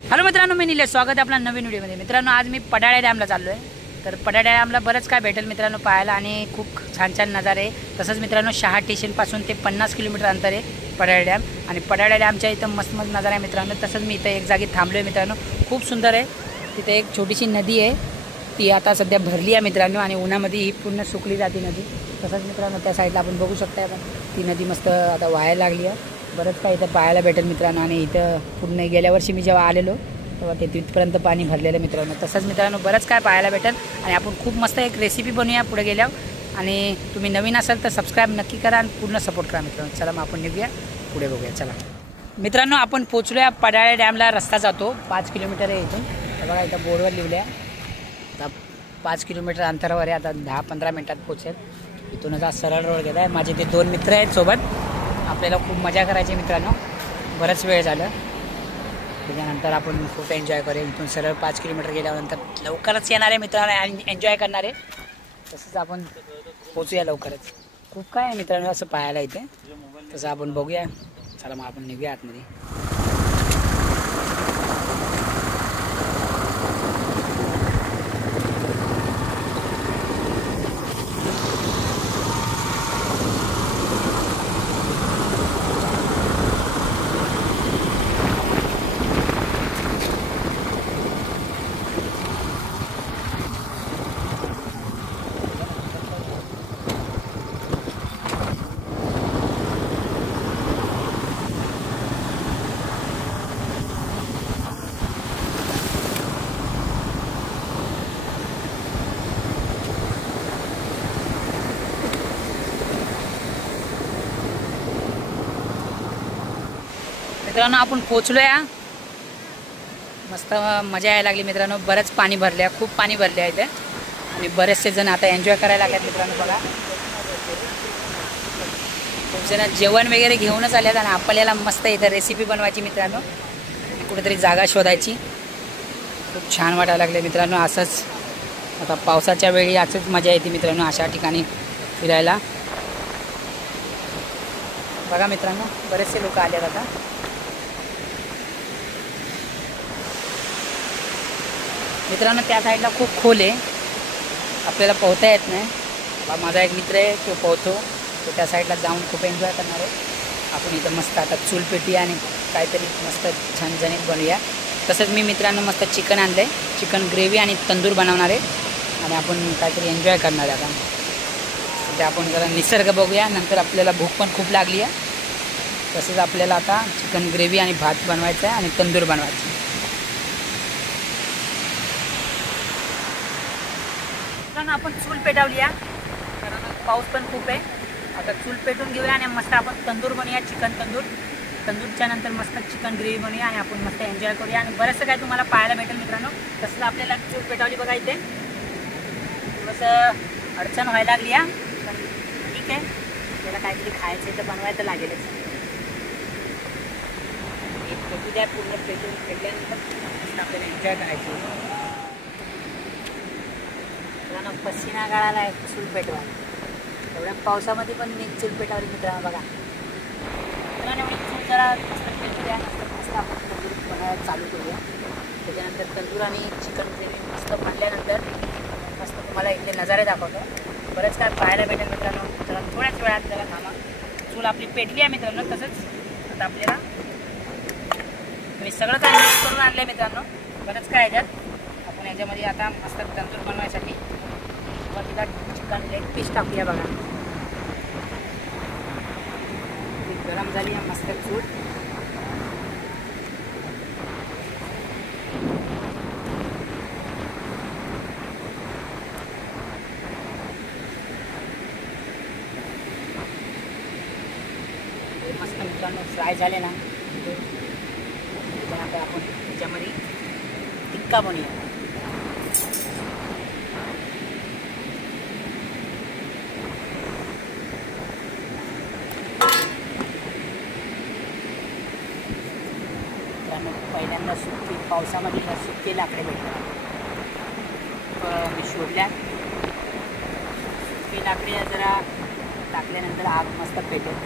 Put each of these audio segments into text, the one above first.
Hello मित्रांनो, मी निलेश. स्वागत आहे आपल्या नवीन व्हिडिओमध्ये. मित्रांनो, आज मी पडाळे डॅमला चाललो आहे. तर पडाळे डॅमला बरंच काय भेटेल मित्रांनो पाहायला आणि खूप छान छान नजारे. तसंच मित्रांनो, शहा स्टेशनपासून ते 50 किलोमीटर अंतर आहे पडाळे डॅम. आणि पडाळे डॅमच्या इथं मस्त मस्त नजारा आहे मित्रांनो. तसंच मी इथं एक जागी थांबलो आहे मित्रांनो, खूप सुंदर आहे. तिथे एक छोटीशी नदी आहे, ती आता सध्या भरली आहे मित्रांनो आणि उन्हामध्ये ही पूर्ण सुकली जाते नदी. तसंच मित्रांनो, त्या साईडला आपण बघू शकता, आपण ती नदी मस्त आता वाहायला लागली आहे. बरंच काय इथं पाहायला भेटेल मित्रांनो. आणि इथं पूर्ण गेल्या वर्षी मी जेव्हा आलेलो तेव्हा ते तिथपर्यंत पाणी भरलेलं मित्रांनो. तसंच मित्रांनो, बरंच काय पाहायला भेटेल आणि आपण खूप मस्त एक रेसिपी बनवूया पुढे गेल्यावर. आणि तुम्ही नवीन असाल तर सबस्क्राईब नक्की करा आणि पूर्ण सपोर्ट करा मित्रांनो. चला मग आपण निघूया, पुढे बघूया. चला मित्रांनो, आपण पोचूया पडाळे डॅमला. रस्ता जातो 5 किलोमीटर आहे इथून. तर बघा इथं बोर्डवर लिहिलं आहे, आता 5 किलोमीटर अंतरावर आहे. आता 10-15 मिनटात पोचेल. इथूनच आज सरळ रोड गेला आहे. माझे ते 2 मित्र आहेत सोबत. आपल्याला खूप मजा करायची मित्रांनो, बरंच वेळ झालं. त्याच्यानंतर आपण खूप एन्जॉय करेल. इथून सरळ 5 किलोमीटर गेल्यानंतर लवकरच येणार आहे मित्रांनो आणि एन्जॉय करणार आहे. तसंच आपण पोचूया लवकरच. खूप काय आहे मित्रांनो असं पाहायला इथे, तसं आपण बघूया. चला मग आपण निघूया आतमध्ये. मित्रांनो, आपण पोचलो आहे. मस्त मजा यायला लागली मित्रांनो. बरंच पाणी भरले आहे, खूप पाणी भरले आहे इथे. आणि बरेचसे जण आता एन्जॉय करायला लागतात मित्रांनो. बघा, खूप जण जेवण वगैरे घेऊनच आल्यात आणि आपल्याला मस्त इथं रेसिपी बनवायची मित्रांनो. कुठेतरी जागा शोधायची. खूप छान वाटायला लागले मित्रांनो. असंच आता पावसाच्या वेळी असंच मजा येते मित्रांनो अशा ठिकाणी फिरायला. बघा मित्रांनो, बरेचसे लोक आले आता. मित्रांनो, त्या साईडला खूप खोल आहे, आपल्याला पोहता येत नाही. माझा एक मित्र आहे, तो पोहतो. तो त्या साईडला जाऊन खूप एन्जॉय करणार आहे. आपण इथं मस्त आता चूलपेटी आणि काहीतरी मस्त छान जणिक बनवूया. तसंच मी मित्रांनो मस्त चिकन आणलं आहे, चिकन ग्रेव्ही आणि तंदूर बनवणार आहे. आणि आपण काहीतरी एन्जॉय करणार आहे. आता सध्या आपण जरा निसर्ग बघूया, नंतर आपल्याला भूक पण खूप लागली आहे. तसंच आपल्याला आता चिकन ग्रेव्ही आणि भात बनवायचा आहे आणि तंदूर बनवायचं. आपण चूल पेटवली आहे, कारण पाऊस पण खूप आहे. आता चूल पेटून घेऊया आणि मस्त आपण तंदूर बनवूया, चिकन तंदूर. तंदूरच्या नंतर मस्त चिकन ग्रेव्ही बनवूया आणि आपण मस्त एन्जॉय करूया. आणि बरंचसं काय तुम्हाला पाहायला भेटेल मित्रांनो. तसंच आपल्याला चूल पेटवली बघा इथे. थोडंसं अडचण व्हायला लागली आहे, पण ठीक आहे. आपल्याला काहीतरी खायचं तर बनवायचं लागेलच. एक पेटू द्या, पूर्ण पेटल्यानंतर मस्त आपल्याला एन्जॉय करायचं. पसीना गाळाला आहे चूल पेटवा. एवढ्या पावसामध्ये पण मी चूल पेटवली मित्रांनो. बघा मित्रांनो, एवढी चूल जरा मस्त पेटूया, मस्त आपण तंदूर बनवायला चालू करूया. त्याच्यानंतर तंदूर आणि चिकन ग्रेव्ही मस्त बनल्यानंतर मस्त तुम्हाला इथले नजारे दाखवतो. बरेच काय पाहायला भेटेल मित्रांनो. जरा थोड्याच वेळात त्याला थांबा. चूल आपली पेटली आहे मित्रांनो. तसंच आता आपल्याला मी सगळं काय मिक्स करून आणलं आहे मित्रांनो. बरंच काय याच्यात आपण याच्यामध्ये आता मस्त तंदूर बनवायसाठी सुरुवातीला चिकन लेग पीस टाकूया. बघा गरम झाली आहे मस्त चूल. मस्त मित्रांनो फ्राय झाले ना, त्याच्यानंतर आपण त्याच्यामध्ये टिक्का बनवूया. पहिल्यांदा सुकी पावसामध्ये सुके लाकडे भेटतात, मी शोधल्या. सुकी लाकडे जरा टाकल्यानंतर आग मस्त पेटेल.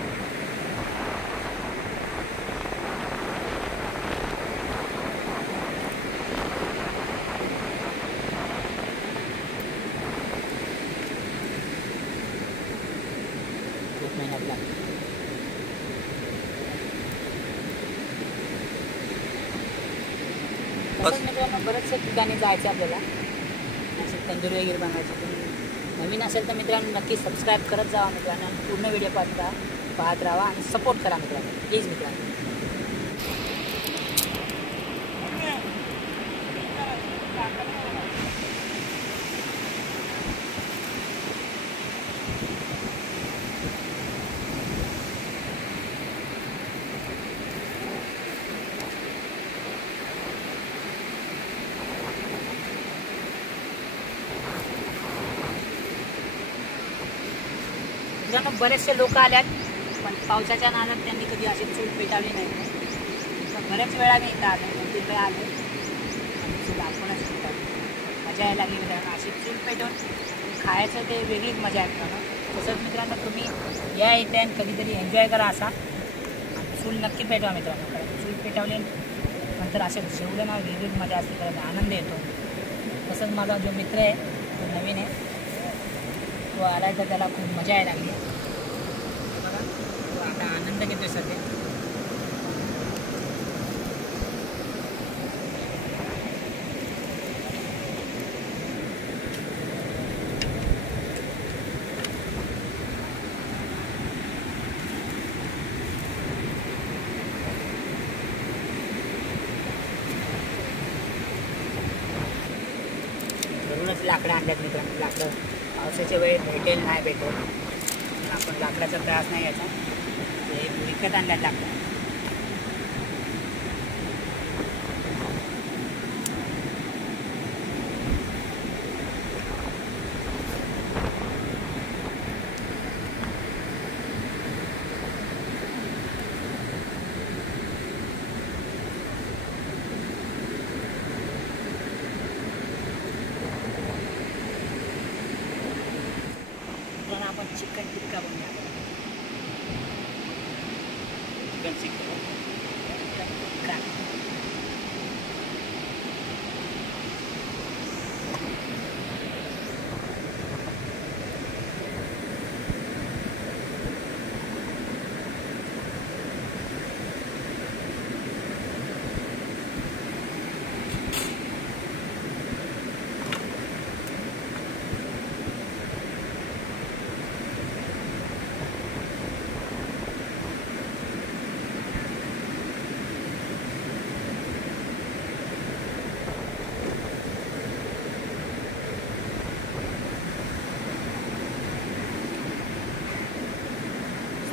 तसंच मित्रांनो बरेचसे ठिकाणी जायचं आपल्याला, असे तंदूर वगैरे बनवायचं. तुम्ही नवीन असेल तर मित्रांनो नक्की सबस्क्राईब करत जावा मित्रांनो, पूर्ण व्हिडिओ पाहत राहा आणि सपोर्ट करा मित्रांनो, प्लीज मित्रांनो. मित्रांनो बरेचसे लोक आल्यात, पण पावसाच्या नादात त्यांनी कधी अशी चूल पेटवली नाही. पण बऱ्याच वेळा मी इथं आलो, 2-3 वेळा आलो, चूल आपणच पेटवली. मजा यायला लागली मित्रांनो. अशी चूल पेटवून खायचं ते वेगळीच मजा आहे मित्रांनो. तसंच मित्रांनो तुम्ही या इथे कधीतरी एन्जॉय करा असा, चूल नक्की पेटवा मित्रांनो. कारण चूल पेटवली नंतर असे जेवढं ना वेगळीच मजा असते, कारण आनंद येतो. तसंच माझा जो मित्र आहे तो नवीन आहे, तो आला तर त्याला खूप मजा यायला लागली. बघा तो आता आनंद घेतोय सध्या. घरूनच लाकडं आणल्यात मित्रांनो. लाकडं पावसाच्या वेळेत भेटेल नाही भेटेल, पण आपण लाकडाचा त्रास नाही याचा, ते विकत आणल्यात लाकडं. आपण चिकन टिक्का बनवूया. चिकन टिक्का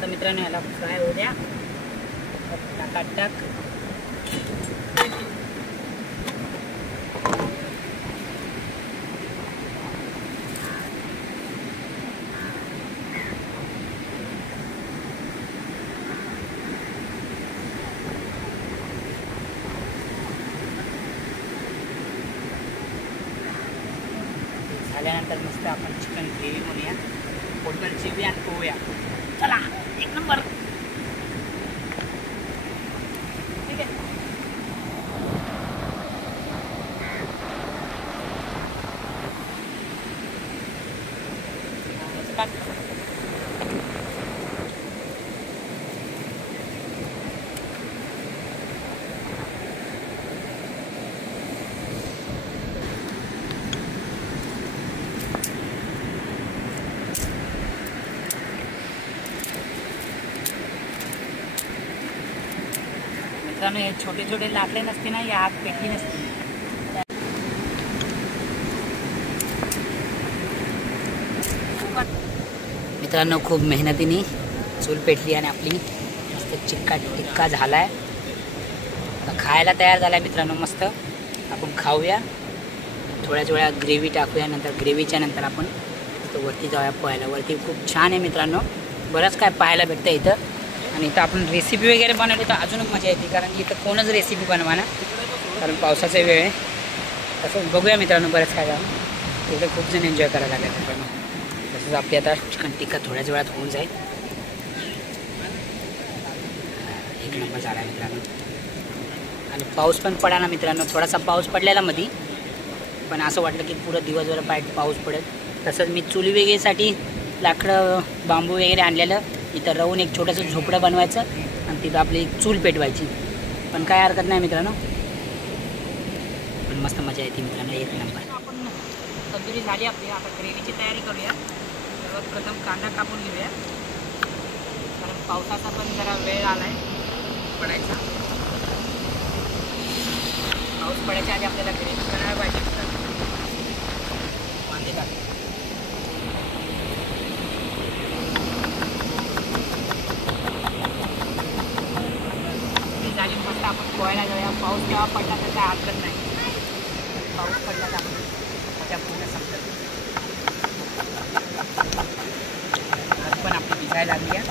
मित्रांनो याला फ्राय होऊ द्या. टाक झाल्यानंतर मस्त आपण चिकन ग्रेव्ही बनवूया. पोटभर चिवी आणि पोहूया. चला एक नंबर. ठीक आहे. मित्रांनो हे छोटे छोटे लाकडे नसते ना, या आग पेटली नसते. मित्रांनो खूप मेहनतीने चूल पेटली आणि आपली मस्त टिक्का झालाय. आता खायला तयार झालाय मित्रांनो. मस्त आपण खाऊया. थोड्याच वेळा ग्रेव्ही टाकूया. नंतर ग्रेव्हीच्या नंतर आपण वरती जाऊया पोहायला. वरती खूप छान आहे मित्रांनो. बरंच काय पाहायला भेटतं इथं. आणि इथं आपण रेसिपी वगैरे बनवली तर अजूनच मजा येते, कारण इथं कोणच रेसिपी बनवा ना, कारण पावसाचा वेळ आहे. तसंच बघूया मित्रांनो बरंच काय जाऊ. इथं खूप जण एन्जॉय करायला लागले मित्रांनो. तसंच आपली आता चिकन टिक्का थोड्याच वेळात होऊन जाईल. एक नंबर झाला मित्रांनो. आणि पाऊस पण पडा ना मित्रांनो. थोडासा पाऊस पडलेला मध्ये, पण असं वाटलं की पुरं दिवसभर पाऊस पडेल. तसंच मी चुली वेगळीसाठी लाकडं बांबू वगैरे आणलेलं. इथं राहून एक छोटंसं झोपडं बनवायचं आणि तिथं आपली एक चूल पेटवायची. पण काय हरकत नाही मित्रांनो. पण मस्त मजा येते मित्रांनो, एक नंबर. आपण तंदुरी झाली आपली, आता ग्रेव्हीची तयारी करूया. सर्वात प्रथम कांदा कापून घेऊया, कारण पावसाचा पण जरा वेळ आला आहे पडायचा. पाऊस पडायच्या आधी आपल्याला ग्रेव्ही करायला पाहिजे मित्रांनो. वांदे टाक झाली मस्त. आपण पोहायला जाऊया. पाऊस केव्हा पडला तर काय हरकत नाही, पाऊस पडला तर आपण मजा पूर्ण संपत. आज पण आपली भिजायला लागली आहे.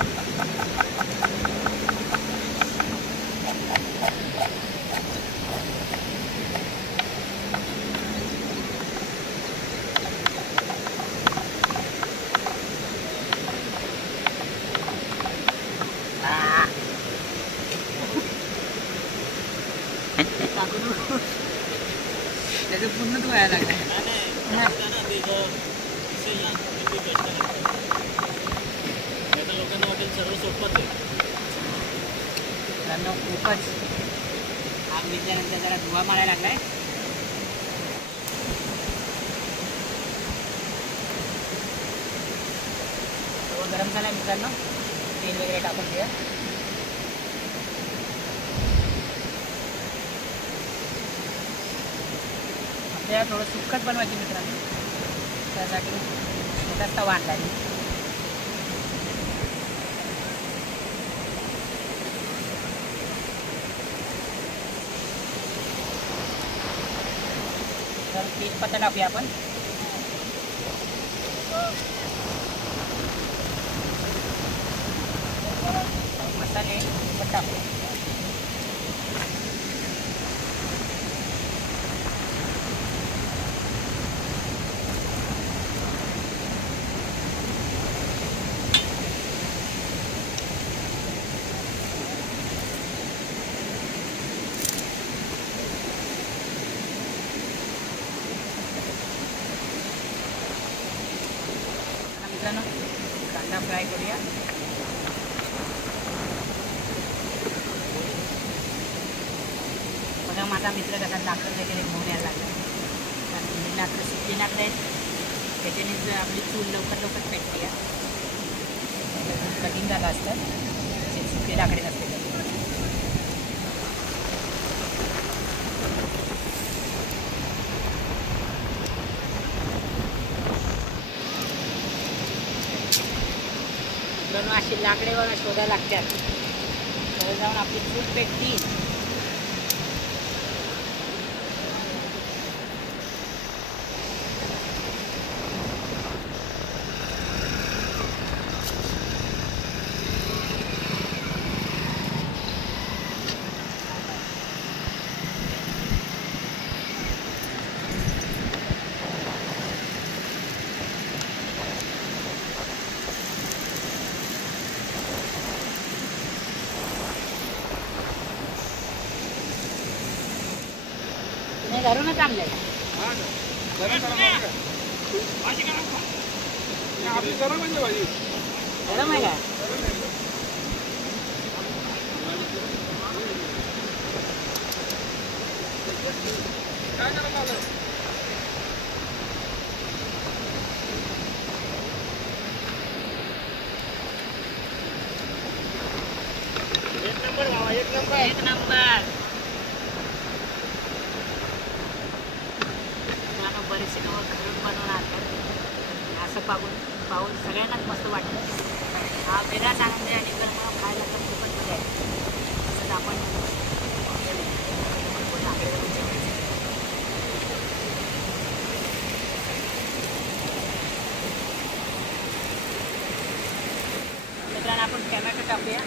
त्याचं पूर्ण धुवायला लागलं. लोकांना वाटेल सर्व सोपंच आहे, त्यांना खूपच आग विजल्यानंतर जरा धुवा मारायला लागलाय. गरम झाला मित्रांनो, तेल वगैरे टाकून द्या. आपल्याला थोडं सुक्कच बनवायची मित्रांनो, त्यासाठी मोठाच तवा आणला आहे. तर तेजपत्ता टाकूया आपण. मसाले टाकू. मित्रांनो कांदा फ्राय करूया. बघा माझा मित्र कसा लाकडं वगैरे घेऊन यायला लागला, कारण लाकडं सुकली लाकडं आहेत, त्याच्याने आपली चूल लवकर लवकर पेटते. या कटिंग झालं असतं, सुकली लाकडे नसते. मित्रांनो अशी लाकडे बघा शोधायला लागतात, तर जाऊन आपली चूल पेटती. घरूनच आणलंय गरम आहे का? एक नंबर भावा, एक नंबर, एक नंबर. बरेचसे लोक घरून बनवणार असं पाहून सगळ्यांनाच मस्त वाटतं. हा वेगळाच आनंद आहे आणि गरम खायला तर खूपच मजा आहे. तसंच आपण मित्रांनो आपण टमॅटो टाकूया,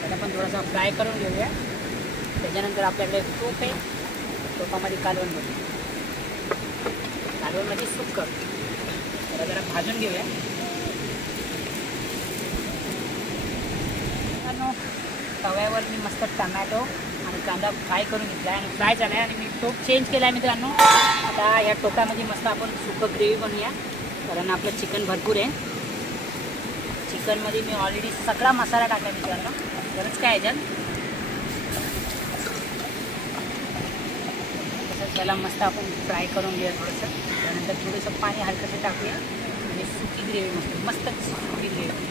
त्याला पण थोडासा फ्राय करून घेऊया. त्याच्यानंतर आपल्याकडे तूप आहे, तुपामध्ये कालवण बनवू. कालवणमध्ये सुक्क त्याला जरा भाजून घेऊया. तव्यावर मी मस्त टमॅटो आणि कांदा फ्राय करून घेतला आहे आणि फ्राय झाला आहे आणि मी टोप चेंज केला आहे मित्रांनो. आता या टोपामध्ये मस्त आपण सुक्क ग्रेव्ही बनवूया, कारण आपलं चिकन भरपूर आहे. चिकनमध्ये मी ऑलरेडी सगळा मसाला टाकला मित्रांनो, बरंच काय ह्याच्यात. त्याला मस्त आपण फ्राय करून घेऊया थोडंसं. त्यानंतर थोडंसं पाणी हलकंसं टाकूया आणि सुकी ग्रेव्ही मस्त सुकी ग्रेव्ही.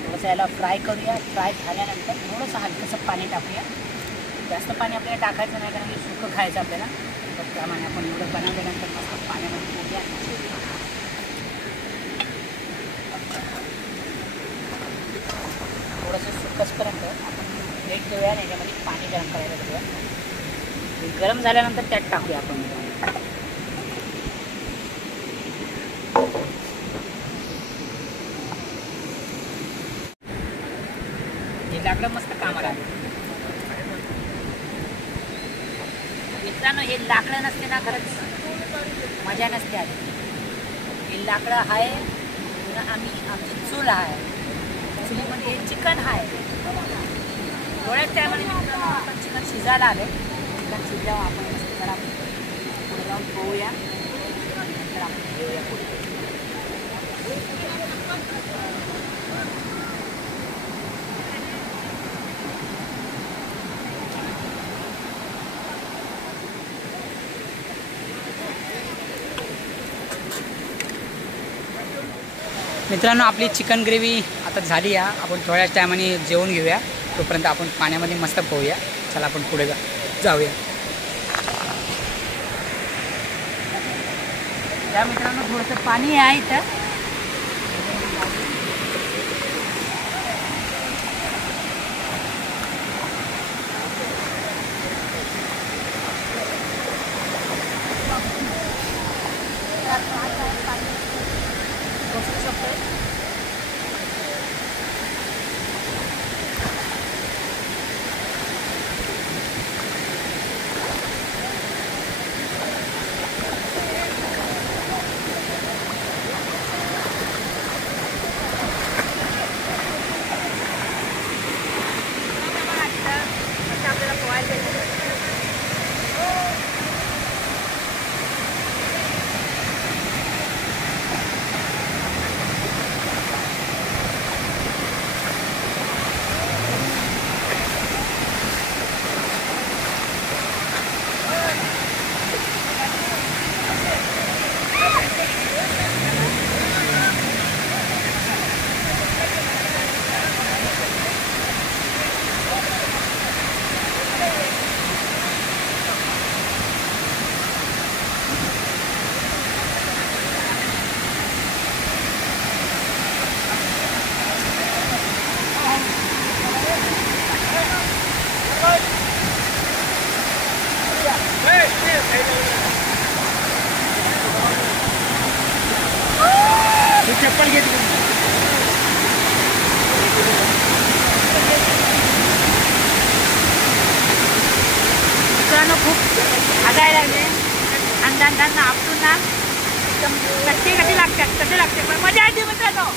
थोडंसं याला फ्राय करूया. फ्राय झाल्यानंतर थोडंसं हलकंसं पाणी टाकूया. जास्त पाणी आपल्याला टाकायचं नाही कारण की सुकं खायचं आपल्याला. तर त्यामुळे आपण एवढं बनवल्यानंतर मस्त पाण्यामध्ये टाकूया. थोडंसं सुकसपर्यंत आपण प्लेट घेऊया आणि याच्यामध्ये पाणी गरम करायला घेऊया. गरम झाल्यानंतर त्यात टाकूया आपण. हे लाकडं मस्त कामाला आलं मित्रांनो. हे लाकडं नसते ना खरंच मजा नसते आली. हे लाकडं आहे आमची चूल आहे. चुलीमध्ये चिकन आहे. थोड्याच टायमाने आपण चिकन शिजायला आलं. चिकन शिजल्यावर आपण मस्त जरा पुढे जाऊन पोहूया. नंतर आपण घेऊया पुढे. मित्रांनो आपली चिकन ग्रेव्ही आता झाली आहे. आपण थोड्याच टायमाने जेवून घेऊया. तोपर्यंत आपण पाण्यामध्ये मस्त पोहूया. चला आपण पुढे जाऊया. या मित्रांनो थोडंसं पाणी आहे इथं. चप्पल घेतली मित्रांनो. खूप हसायला लागले. अंधांना आपटून ना एकदम कच्चे कसे लागतात कसे लागते पण मजा येते मित्रांनो.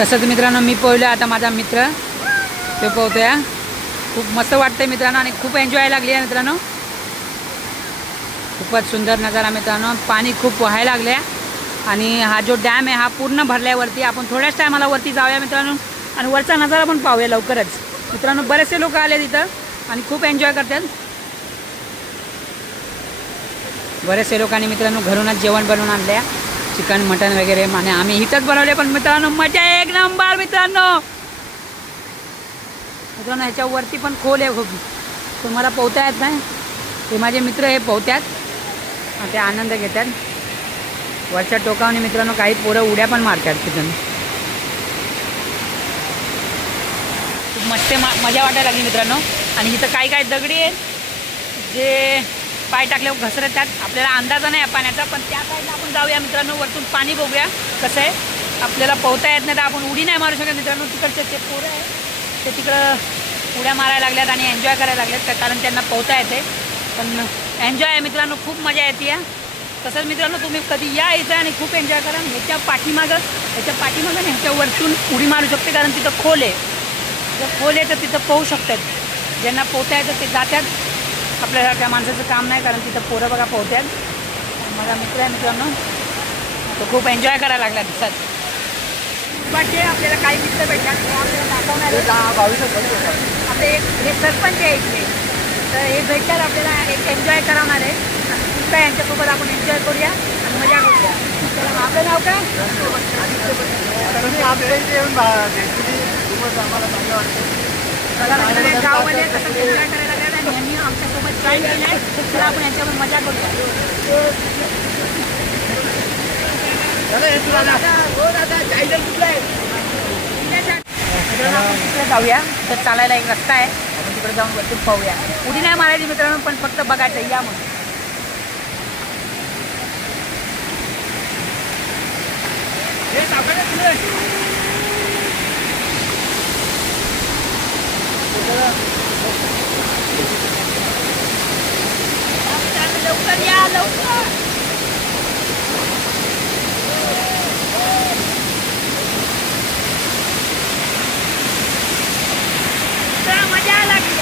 तसंच मित्रांनो मी पोहलो. आता माझा मित्र तो पोहतोय. खूप मस्त वाटतंय मित्रांनो आणि खूप एन्जॉय लागली आहे मित्रांनो. खूपच सुंदर नजारा मित्रांनो. पाणी खूप वाहायला लागले आणि हा जो डॅम आहे हा पूर्ण भरल्यावरती. आपण थोड्याच टायमाला वरती जाऊया मित्रांनो आणि वरचा नजारा पण पाहूया लवकरच. मित्रांनो बरेचसे लोक आले तिथं आणि खूप एन्जॉय करतात. बरेचसे लोकांनी मित्रांनो घरूनच जेवण बनवून आणले. चिकन मटन वगैरे आणि आम्ही इथंच बनवले. पण मित्रांनो मजा एक नंबर मित्रांनो. मित्रांनो ह्याच्यावरती पण खोल आहे खूप. तुम्हाला पोहता येत नाही. ते माझे मित्र हे पोहतात. ते आनंद घेतात. वरच्या टोकावने मित्रांनो काही पोरं उड्या पण मारतात तिथून. खूप मस्त मजा वाटायला लागली मित्रांनो. आणि इथं काही काही दगडी आहेत जे पाय टाकल्यावर घसरतात. आपल्याला अंदाजा नाही पाण्याचा, पण त्या साईडला आपण जाऊया मित्रांनो. वरतून पाणी बघूया कसं आहे. आपल्याला पोहता येत नाही तर आपण उडी नाही मारू शकत मित्रांनो. तिकडचे ते पोरं आहे ते तिकडं उड्या मारायला लागल्यात आणि एन्जॉय करायला लागल्यात, कारण त्यांना पोहता येते. पण एन्जॉय आहे मित्रांनो, खूप मजा येते. तसंच मित्रांनो तुम्ही कधी या इथं आणि खूप एन्जॉय करा. ह्याच्या पाठीमागं आणि ह्याच्या वरतून उडी मारू शकते, कारण तिथं खोल आहे. जर खोल आहे तर तिथं पोहू शकतात. ज्यांना पोहता येतं ते जातात. आपल्यासारख्या माणसाचं काम नाही, कारण तिथं पोरं बघा पोहतात. माझा मित्र आहे मित्रांनो, तो खूप एन्जॉय करायला लागला दिसत. बाकी आपल्याला काही मित्र भेटतात आपल्याला दाखवणार. आपले हे सरपंच आहे इथले, तर हे भेटतात आपल्याला एक एन्जॉय करवणार आहे. खूप काय यांच्यासोबत आपण एन्जॉय करूया आणि मजा करूया. तर आपलं नाव काय? गाववाले तसं एन्जॉय करायला लागतात आणि यांनी आमच्यासोबत जॉईन केलं आहे. तर आपण यांच्यावर मजा करूया. आपण तिकडे जाऊया. तर चालायला एक रस्ता आहे, आपण तिकडे जाऊन वरतून पाहूया. उडी नाही मारायची मित्रांनो, पण फक्त बघायचं या म्हणून. लवकर या, लवकर. मजा लागली.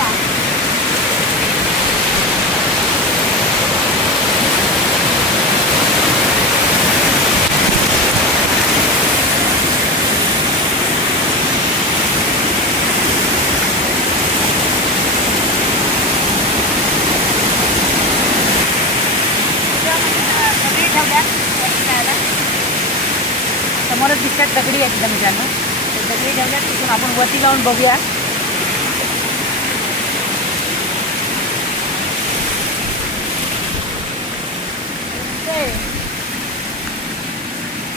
समोरच दिसतात दगडी आहेत एकदम मित्रांनो. दगडी ठेवल्यात, तिथून आपण वरती जाऊन बघूया.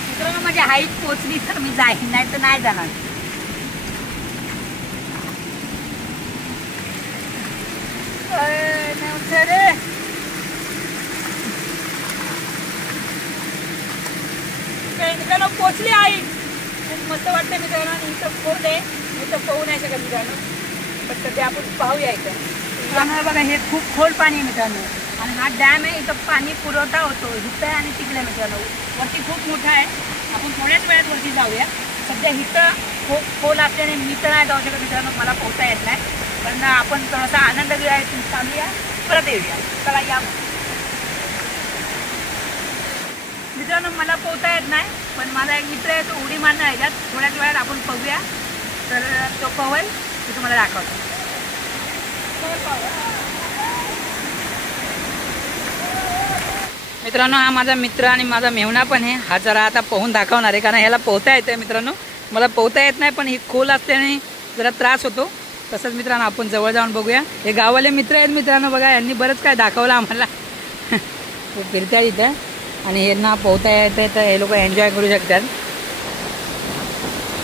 मित्रांनो माझी हाईट पोचली तर मी जाईन, नाही तर नाही जाणार. मित्रांनो पोचली आई, खूप मस्त वाटतं मित्रांनो. आणि इथं खोल आहे, इथं पोहू नाही शकत मित्रांनो, पण सध्या आपण पाहूया. इथं बघा हे खूप खोल पाणी आहे मित्रांनो. आणि हा डॅम आहे, इथं पाणी पुरवठा होतो इथं आहे आणि तिकडे मित्रांनो. वरती खूप मोठा आहे, आपण थोड्याच वेळात वरती जाऊया. सध्या इथं खूप खोल असल्याने मी तर नाही जाऊ शकत मित्रांनो, मला पोहता येत नाही. पण आपण थोडासा आनंद घेऊया, इथून चालूया, परत येऊया. चला या मित्रांनो. मला पोहता येत नाही, पण माझा एक मित्र आहे, तो उडी मारणार ह्याच्यात. थोड्याच वेळात आपण पोहूया, तर तो पोहेल ते तुम्हाला दाखवतो. मित्रांनो हा माझा मित्र आणि माझा मेहुणा पण आहे. हा जरा आता पोहून दाखवणार आहे, कारण ह्याला पोहता येतं मित्रांनो. मला पोहता येत नाही, पण ही खोल असल्याने जरा त्रास होतो. तसंच मित्रांनो आपण जवळ जाऊन बघूया. हे गाववाले मित्र आहेत मित्रांनो, बघा यांनी बरंच काय दाखवलं आम्हाला. फिरत्या इथं आणि यांना पोहता येते, तर हे लोक एन्जॉय करू शकतात.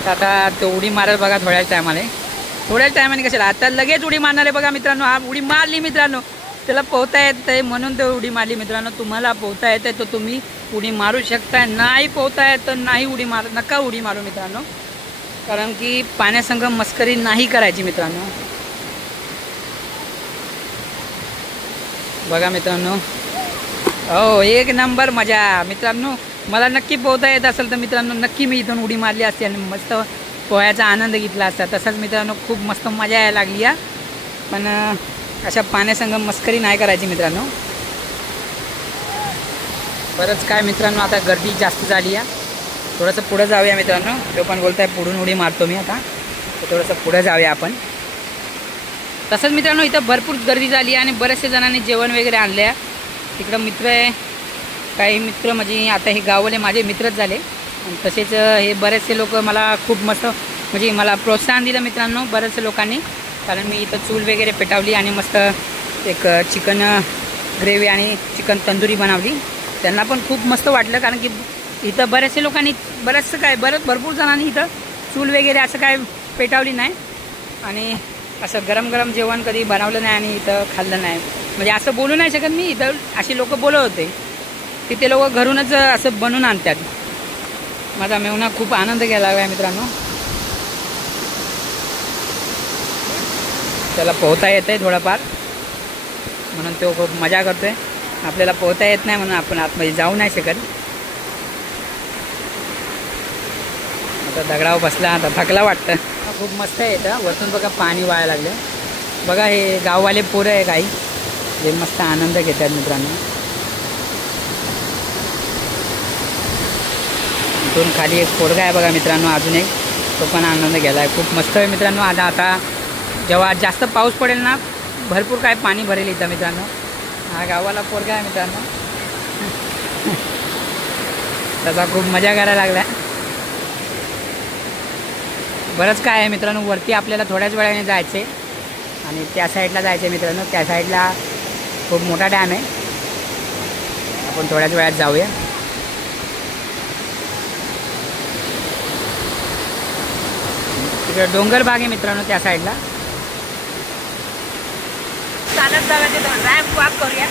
आता तो उडी मारेल बघा थोड्याच टायमाने कशाला, आता लगेच उडी मारणार आहे बघा मित्रांनो. हा उडी मारली मित्रांनो, त्याला पोहता येत आहे म्हणून तो उडी मारली मित्रांनो. तुम्हाला पोहता येत आहे तर तुम्ही उडी मारू शकता. नाही पोहता येत तर नाही उडी नका उडी मारू मित्रांनो, कारण की पाण्यासंग मस्करी नाही करायची मित्रांनो. बघा मित्रांनो, हो एक नंबर मजा मित्रांनो. मला नक्की पोहता येत असेल तर मित्रांनो नक्की मी इथून उडी मारली असते आणि मस्त पोहायचा आनंद घेतला असता. तसंच मित्रांनो खूप मस्त मजा यायला लागली या, पण अशा पाण्यासंग मस्करी नाही करायची मित्रांनो. बरंच काय मित्रांनो, आता गर्दी जास्त झाली आहे. थोडंसं पुढं जाऊया मित्रांनो. तो पण बोलत आहे पुढून उडी मारतो मी आता, तर थोडंसं पुढं जाऊया आपण. तसंच मित्रांनो इथं भरपूर गर्दी झाली आहे आणि बरेचसे जणांनी जेवण वगैरे आणले आहे. तिकडं मित्र आहे, काही मित्र म्हणजे आता हे गाववाले माझे मित्रच झाले. आणि तसेच हे बरेचसे लोक मला खूप मस्त म्हणजे मला प्रोत्साहन दिलं मित्रांनो बरेचसे लोकांनी, कारण मी इथं चूल वगैरे पेटावली आणि मस्त एक चिकन ग्रेव्ही आणि चिकन तंदुरी बनवली. त्यांना पण खूप मस्त वाटलं, कारण की इथं बरेचसे लोकांनी भरपूर जणांनी इथं चूल वगैरे असं काय पेटवली नाही आणि असं गरम गरम जेवण कधी बनवलं नाही आणि इथं खाल्लं नाही. म्हणजे असं बोलू नाही शकत मी, इथं अशी लोक बोलत होते की ते लोक घरूनच असं बनवून आणतात. माझा मेहुणा खूप आनंद घ्यायला लागला मित्रांनो. त्याला पोहता येत आहे थोडंफार, म्हणून तो खूप मजा करतोय. आपल्याला पोहता येत नाही म्हणून आपण आतमध्ये जाऊ नाही शकत. आता दगडावर बसला, आता थकला वाटतं. खूप मस्त आहे इथं. वरतून बघा पाणी वाहायला लागलं. बघा हे गाववाले पोरं आहे काही, जे मस्त आनंद घेतात मित्रांनो. इथून खाली एक पोरगा आहे बघा मित्रांनो, अजून एक, तो पण आनंद घ्यायला आहे. खूप मस्त आहे मित्रांनो. आता जेव्हा जास्त पाऊस पडेल ना, भरपूर काय पाणी भरेल इथं मित्रांनो. हा गावाला पोरगा आहे मित्रांनो. त्याचा खूप मजा करायला लागला. बरंच काय आहे मित्रांनो. वरती आपल्याला थोड्याच वेळाने जायचे आणि त्या साईडला जायचं मित्रांनो. त्या साईडला खूप मोठा डॅम आहे, आपण थोड्याच वेळात जाऊया. तिकडे डोंगर भाग आहे मित्रांनो त्या साईडला. चालत जागाचे रॅम्प वॉक करूया.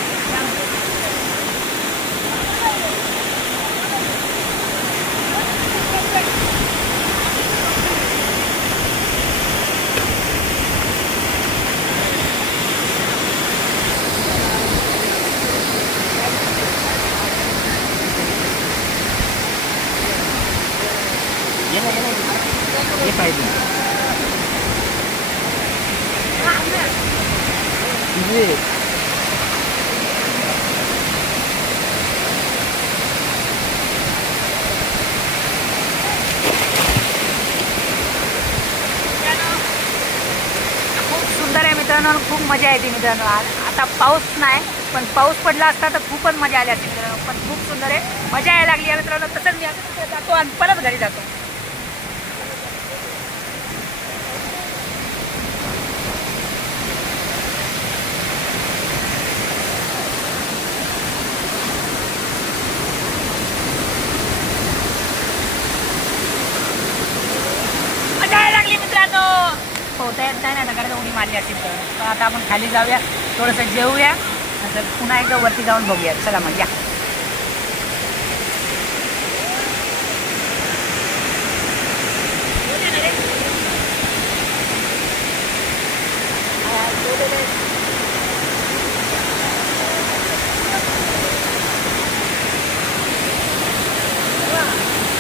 हे पाहिजे खूप सुंदर आहे मित्रांनो. खूप मजा येते मित्रांनो. आता पाऊस नाही, पण पाऊस पडला असता तर खूपच मजा आली असती मित्रांनो. पण खूप सुंदर आहे, मजा यायला लागली आहे मित्रांनो. तसंच मी आता जातो आणि परत घरी जातो. पोहता येत नाही ना, दगडाला उडी मारली असतील तर आता आपण खाली जाऊया, थोडंसं जेवूया, नंतर पुन्हा एकदा वरती जाऊन बघूया. चला मग या.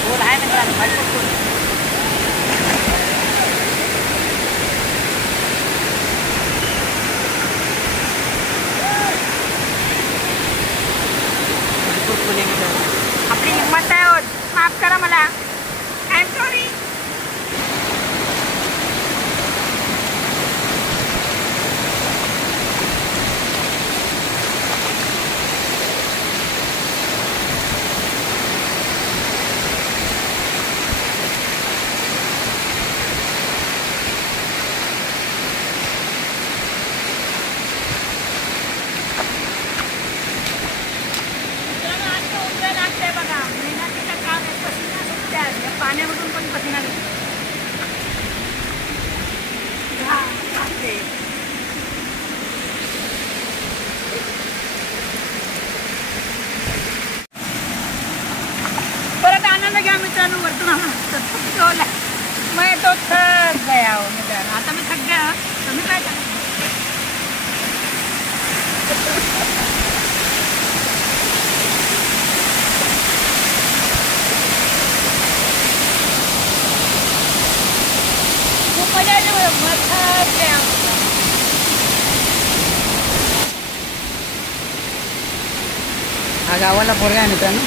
बोल आहे मित्रांनो, भरपूर आपली हिंमत नाही होत. माफ करा मला. I am sorry. पाण्यामधून पण पसीना निघतो. परत आनंद घ्या मित्रांनो. वरतून मैं तो थक गया हो मित्रांनो. आता मी थक गया. तुम्ही काय करता? मजा येते मला. हा गावाला पोरगा आहे मित्रांनो.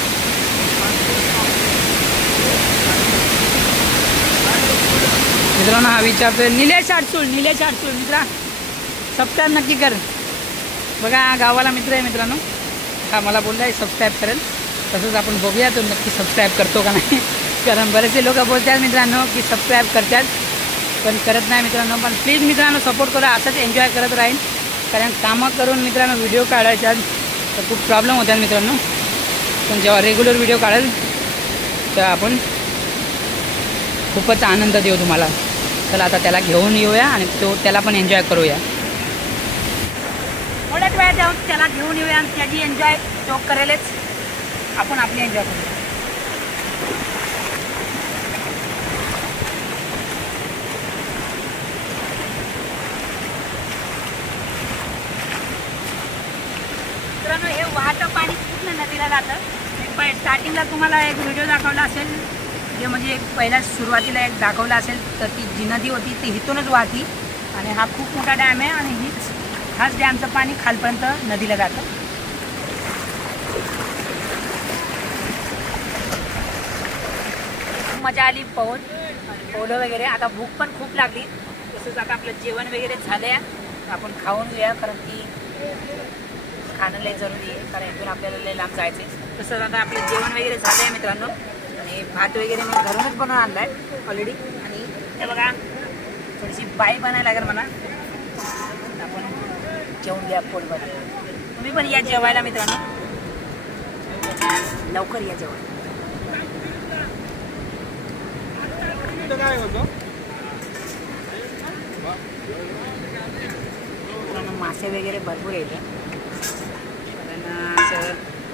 मित्रांनो हा विचारतोय निलेश अडसूळ. मित्रा सबस्क्राईब नक्की कर. बघा हा गावाला मित्र आहे मित्रांनो. हा मला बोलला आहे सबस्क्राईब करेल. तसंच आपण बघूया तो नक्की सबस्क्राईब करतो का नाही. कारण बरेचसे लोक बोलतात मित्रांनो की सबस्क्राईब करतात, पण करत नाही मित्रांनो. पण प्लीज मित्रांनो सपोर्ट करा. असंच एन्जॉय करत राहील, कारण कामं करून मित्रांनो व्हिडिओ काढायच्यात. तर खूप प्रॉब्लेम होतात मित्रांनो. पण जेव्हा रेग्युलर व्हिडिओ काढेल तेव्हा आपण खूपच आनंद देऊ तुम्हाला. चला आता त्याला घेऊन येऊया आणि त्याला पण एन्जॉय करूया. थोड्याच वेळात जाऊन त्याला घेऊन येऊया आणि त्याची एन्जॉय तो करेलच, आपण आपली एन्जॉय करूया. मित्रांनो हे वाहतं पाणी पूर्ण नदीला जातं. स्टार्टिंगला तुम्हाला एक व्हिडिओ दाखवला असेल, जे म्हणजे पहिल्या सुरुवातीला एक दाखवला असेल, तर ती जी नदी होती ती इथूनच वाहती आणि हा खूप मोठा डॅम आहे आणि हाच डॅमचं पाणी खालपर्यंत नदीला जातं. मजा आली पोहलं वगैरे. आता भूक पण खूप लागली. तसंच आता आपलं जेवण वगैरे झालं आहे, आपण खाऊन घेऊया, कारण की खाणं लय जरुरी आहे, कारण इथून आपल्याला लय लांब जायचं आहे. तसंच आता आपलं जेवण वगैरे झालं आहे मित्रांनो आणि भात वगैरे मी घरूनच बनवून आणला आहे ऑलरेडी. आणि हे बघा थोडीशी बाई बनायला लागेल मला. आपण जेवून घ्या पोटभर. तुम्ही पण या जेवायला मित्रांनो, लवकर या जेवण. मासे वगैरे भरपूर येते,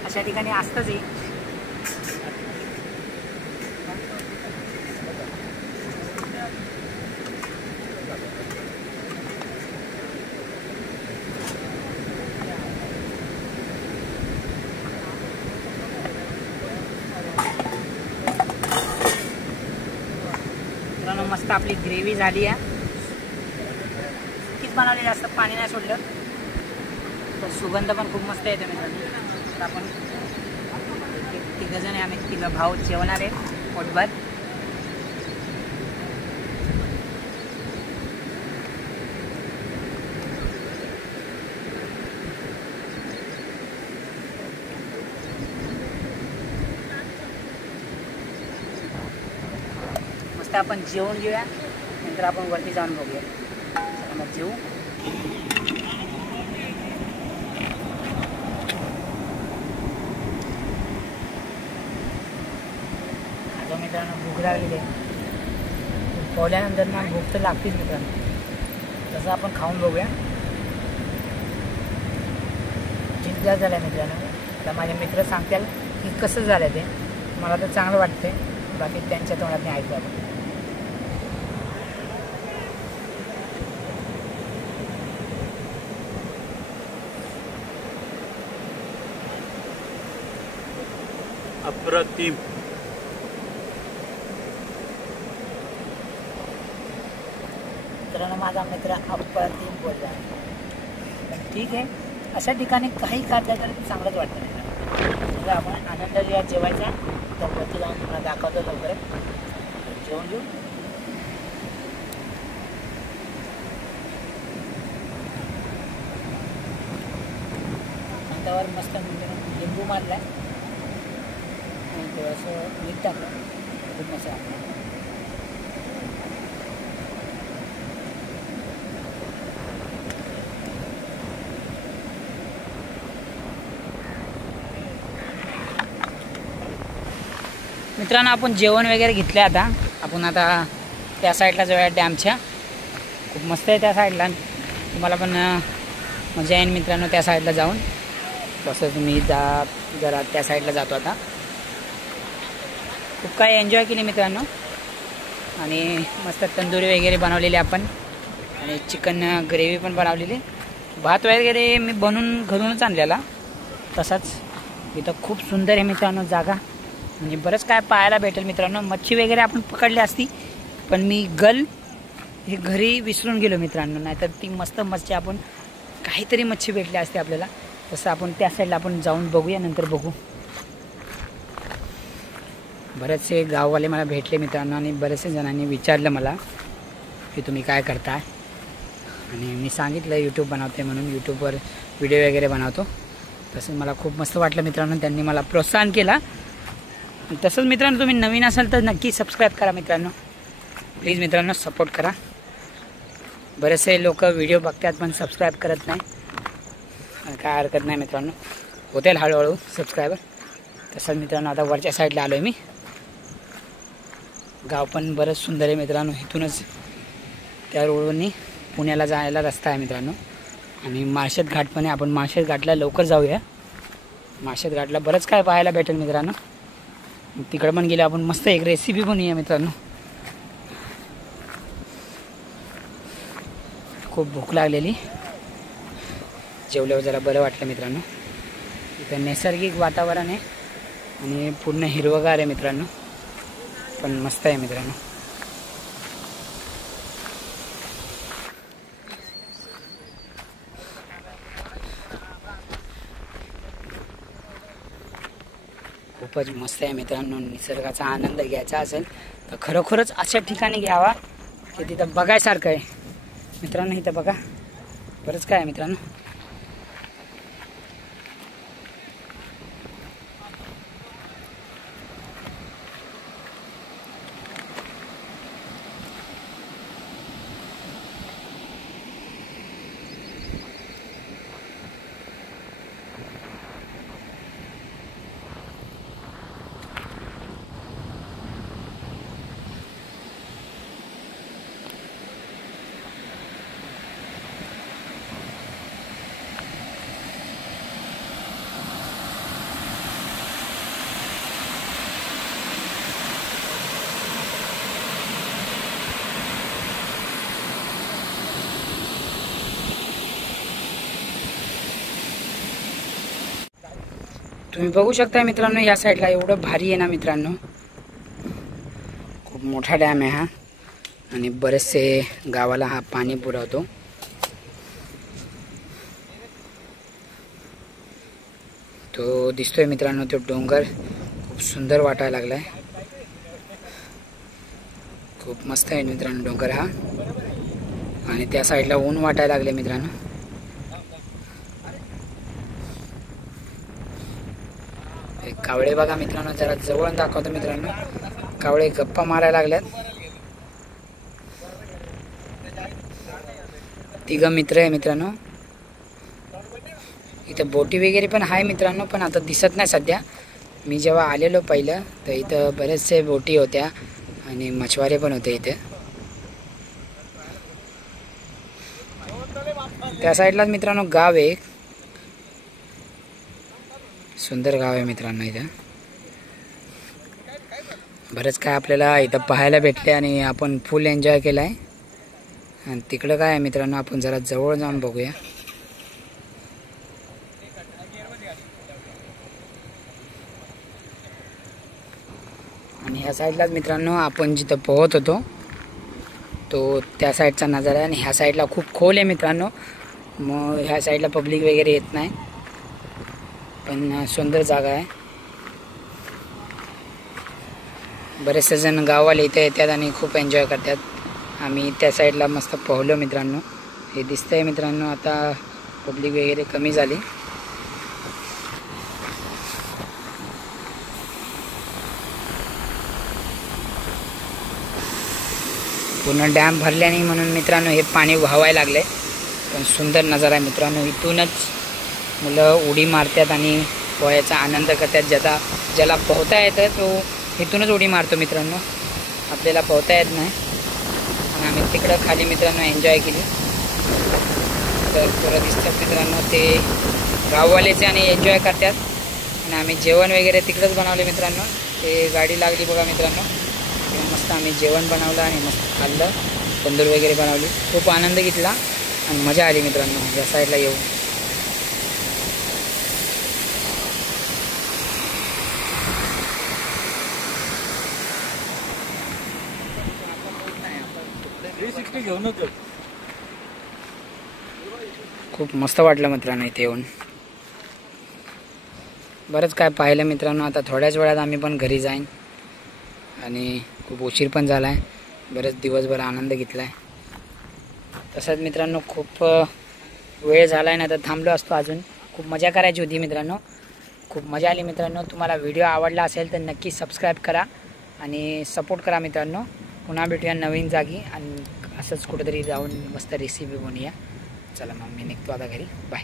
अशा ठिकाणी असतंच आहे. मित्रांनो मस्त आपली ग्रेव्ही झाली आहे. किती बनवली, जास्त पाणी नाही सोडलं, तर सुगंध पण खूप मस्त येतो मित्रांनो. तर आपण तिघजण आहे, आम्ही तिघं भाऊ जेवणार आहे पोटभर. मस्त आपण जेवून घेऊया, नंतर आपण वरती जाऊन बघूया. मग जेवू. आता मित्रांनो भूक लागलेली आहे. पोहल्यानंतर ना भूक तर लागतेच मित्रांनो. तसं आपण खाऊन बघूया. चिंता झालं आहे मित्रांनो. आता माझे मित्र सांगतील की कसं झालं ते. मला तर चांगलं वाटतंय, बाकी त्यांच्या तोंडात नाही ऐकलं. अप्रतिम. मित्रांनो माझा मित्र अप्रतिम बोलला. ठीक आहे, अशा ठिकाणी काही खाल्लं तरी चांगलंच वाटतं. आपण आनंद जेवायचा, तर वरती जाऊन मला दाखवतो लवकर. जेवण घेऊ. त्यावर मस्त लिंबू मारलाय आणि थोडंसं मीठ टाकलं, खूप मस्त आहे. मित्रांनो आपण जेवण वगैरे घेतलं. आता आपण आता त्या साईडला जाऊया डॅमच्या. खूप मस्त आहे त्या साईडला, तुम्हाला पण मजा येईल मित्रांनो त्या साईडला जाऊन. तसं तुम्ही जरा त्या साईडला जातो. आता खूप काही एन्जॉय केली मित्रांनो आणि मस्त तंदुरी वगैरे बनवलेली आपण आणि चिकन ग्रेव्ही पण बनवलेली. भात वगैरे मी बनवून घरूनच आणलेला. तसाच इथं खूप सुंदर आहे मित्रांनो जागा, म्हणजे बरंच काय पाहायला भेटेल मित्रांनो. मच्छी वगैरे आपण पकडली असती, पण मी हे घरी विसरून गेलो मित्रांनो. नाहीतर ती मस्त मच्छी आपण काहीतरी मच्छी भेटली असते आपल्याला. तसं आपण त्या साईडला आपण जाऊन बघूया, नंतर बघू. बरेचसे गाववाले मला भेटले मित्रांनो आणि बरेचसे जणांनी विचारलं मला की तुम्ही काय करताय, आणि मी सांगितलं यूट्यूब बनवते म्हणून, यूट्यूबवर व्हिडिओ वगैरे बनवतो. तसं मला खूप मस्त वाटलं मित्रांनो, त्यांनी मला प्रोत्साहन केला. तसंच मित्रांनो तुम्ही नवीन असाल तर नक्की सबस्क्राईब करा मित्रांनो, प्लीज मित्रांनो सपोर्ट करा. बरेचसे लोक व्हिडिओ बघतात पण सबस्क्राईब करत नाही, काय हरकत नाही मित्रांनो. होतील हळूहळू सबस्क्रायबर. तसंच मित्रांनो आता वरच्या साईडला आलो आहे मी. गाव पण बरंच सुंदर आहे मित्रांनो. इथूनच त्या रोडवरनी पुण्याला जायला रस्ता आहे मित्रांनो. आणि माळशेत घाट पण आहे. आपण माळशेत घाटला लवकर जाऊया. माळशेत घाटला बरंच काय पाहायला भेटेल मित्रांनो. तिकडे पण गेले आपण मस्त एक रेसिपी पण आहे मित्रांनो. खूप भूक लागलेली, जेवल्यावर जरा बरं वाटलं मित्रांनो. इथं नैसर्गिक वातावरण आहे आणि पूर्ण हिरवगार आहे मित्रांनो. पण मस्त आहे मित्रांनो. खूपच मस्त आहे मित्रांनो. निसर्गाचा आनंद घ्यायचा असेल तर खरोखरच अशा ठिकाणी घ्यावा की तिथं बघायसारखं आहे मित्रांनो. इथं बघा बरंच काय आहे मित्रांनो. तुम्ही बघू शकता मित्रांनो, या साईडला एवढं भारी आहे ना मित्रांनो. खूप मोठा डॅम आहे हा आणि बरेचसे गावाला हा पाणी पुरवतो. तो दिसतोय मित्रांनो, तो डोंगर खूप सुंदर वाटायला लागलाय. खूप मस्त आहे मित्रांनो डोंगर हा. आणि त्या साईडला ऊन वाटायला लागले मित्रांनो. कावळे बघा मित्रांनो, जरा जवळ दाखवतो मित्रांनो. कावळे गप्पा मारायला लागल्यात. तिघ मित्र आहे मित्रांनो. इथं बोटी वगैरे पण आहे मित्रांनो, पण आता दिसत नाही सध्या. मी जेव्हा आलेलो पहिलं तर इथं बरेचसे बोटी होत्या आणि मछवारे पण होते इथे. त्या साईडलाच मित्रांनो गाव आहे, सुंदर गाव आहे मित्रांनो. इथं बरंच काय आपल्याला इथं पाहायला भेटले आणि आपण फुल एन्जॉय केला आहे. आणि तिकडं काय आहे मित्रांनो, आपण जरा जवळ जाऊन बघूया. आणि ह्या साईडलाच मित्रांनो आपण जिथं पोहत होतो तो त्या साईडचा नजारा आहे. आणि ह्या साईडला खूप खोल आहे मित्रांनो, मग ह्या साईडला पब्लिक वगैरे येत नाही, पण सुंदर जागा आहे. बरेचसे जण गाववाले इथे येतात आणि खूप एन्जॉय करतात. आम्ही त्या साईडला मस्त पोहलो मित्रांनो. हे दिसतंय मित्रांनो, आता पब्लिक वगैरे कमी झाली. पूर्ण डॅम भरल्याने म्हणून मित्रांनो हे पाणी वाहायला लागले. पण सुंदर नजारा आहे मित्रांनो. इथूनच मुलं उडी मारतात आणि पोहायचा आनंद करतात. ज्याला पोहता येतं तो इथूनच उडी मारतो मित्रांनो. आपल्याला पोहता येत नाही. आणि आम्ही तिकडं खाली मित्रांनो एन्जॉय केली. तर थोडं दिसतात मित्रांनो, ते गाववालेचे आणि एन्जॉय करतात. आणि आम्ही जेवण वगैरे तिकडंच बनवले मित्रांनो. ते गाडी लागली बघा मित्रांनो. मस्त आम्ही जेवण बनवलं आणि मस्त खाल्लं. तंदूर वगैरे बनवली. खूप आनंद घेतला आणि मजा आली मित्रांनो या साईडला येऊन. खूप मस्त वाटलं मित्रांनो इथे येऊन. बरंच काय पाहिलं मित्रांनो. आता थोड्याच वेळात आम्ही पण घरी जाईन आणि खूप उशीर पण झाला आहे. बरेच दिवसभर आनंद घेतला आहे. तसंच मित्रांनो खूप वेळ झाला आहे ना, तर थांबलो असतो अजून. खूप मजा करायची होती मित्रांनो. खूप मजा आली मित्रांनो. तुम्हाला व्हिडिओ आवडला असेल तर नक्की सबस्क्राईब करा आणि सपोर्ट करा मित्रांनो. पुन्हा भेटूया नवीन जागी आणि असंच कुठेतरी जाऊन मस्त रेसिपी बनवूया. चला मग मी निघतो आता घरी. बाय.